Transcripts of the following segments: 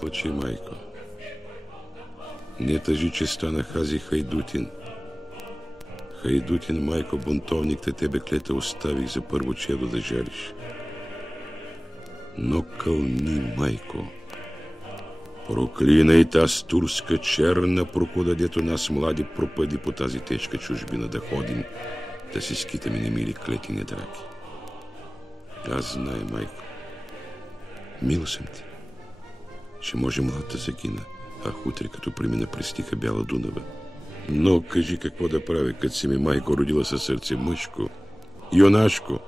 плачи, майко. Не тъжи, че станах аз и Хайдутин. Хайдутин, майко, бунтовник, те тебе клета оставих за първо чедо да жариш. Но кълни, майко, проклинай таз турска черна прокуда, дето нас млади пропъди по тази тежка чужбина да ходим, да си скитаме немили клетини драги. Аз знае, майко, мил съм ти, че може млад да загина, ах, утре като премина през тиха бяла Дунава. Но кажи какво да прави, като си ми, майко, родила със сърце мъжко, юнашко.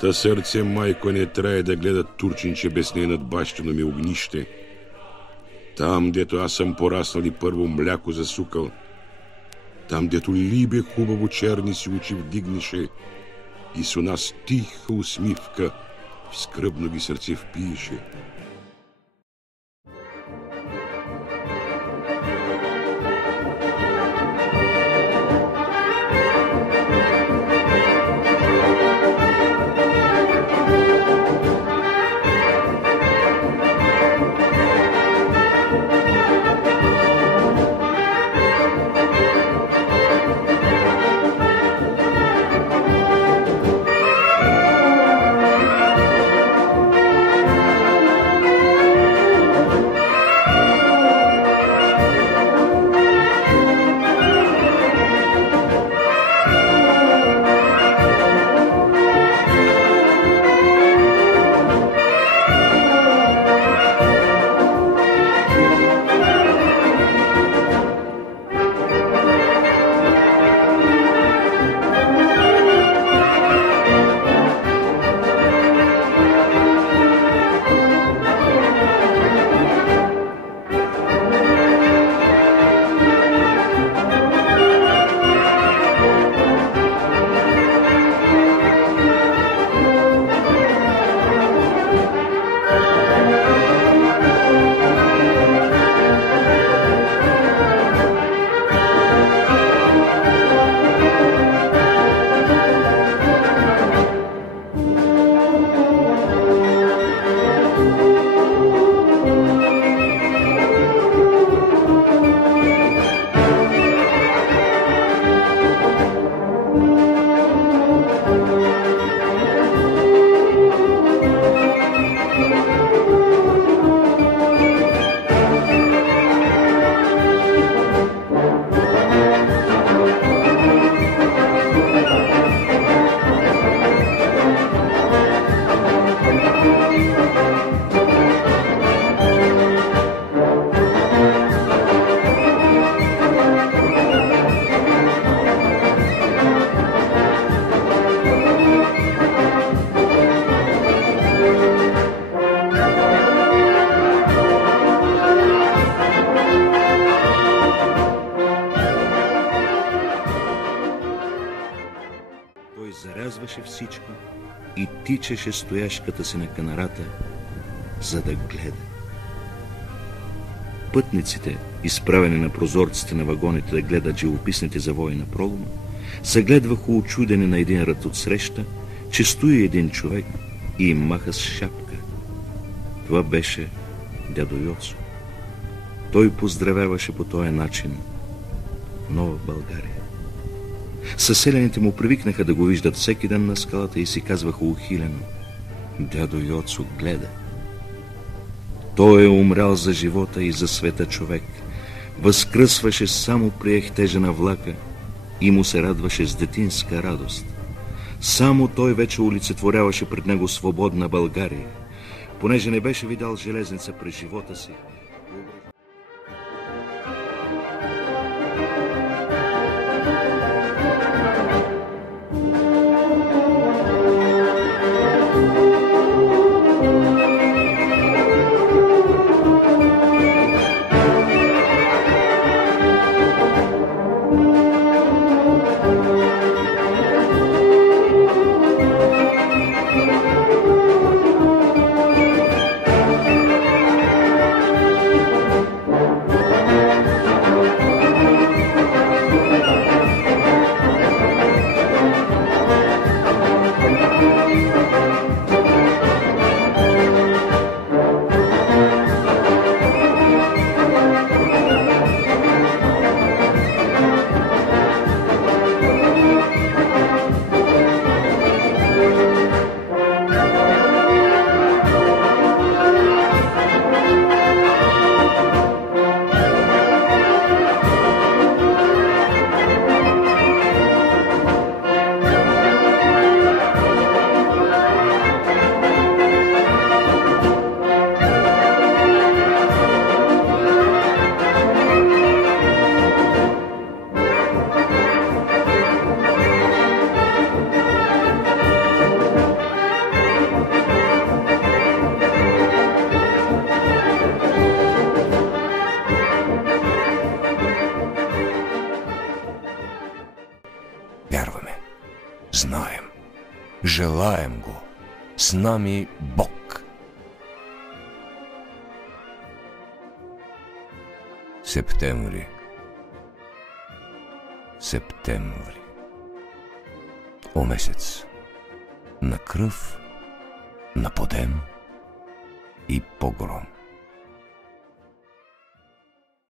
Та сърце, майко, не трае да гледа турчинче без нейнат бащино ми огнище. Там, дето аз съм пораснал и първо мляко засукал, там, дето либе хубаво черни си очи вдигнеше и с нас тиха усмивка в скръбно ги сърце впиеше. Зарязваше всичко и тичаше стояшката си на канарата, за да гледа. Пътниците, изправени на прозорците на вагоните да гледат живописните завои на пролома, загледваха учудени на един ръд отсреща, че стои един човек и им маха с шапка. Това беше дядо Йоцо. Той поздравяваше по този начин Нова България. Съселените му привикнаха да го виждат всеки ден на скалата и си казваха ухилено: дядо Йоцо гледа. Той е умрял за живота и за света човек. Възкръсваше само при ехтежа на влака и му се радваше с детинска радост. Само той вече олицетворяваше пред него свободна България, понеже не беше видял железница през живота си. Вярваме, знаем, желаем го, с нами Бог. Септември. Септември. О месец на кръв, на подем и погром.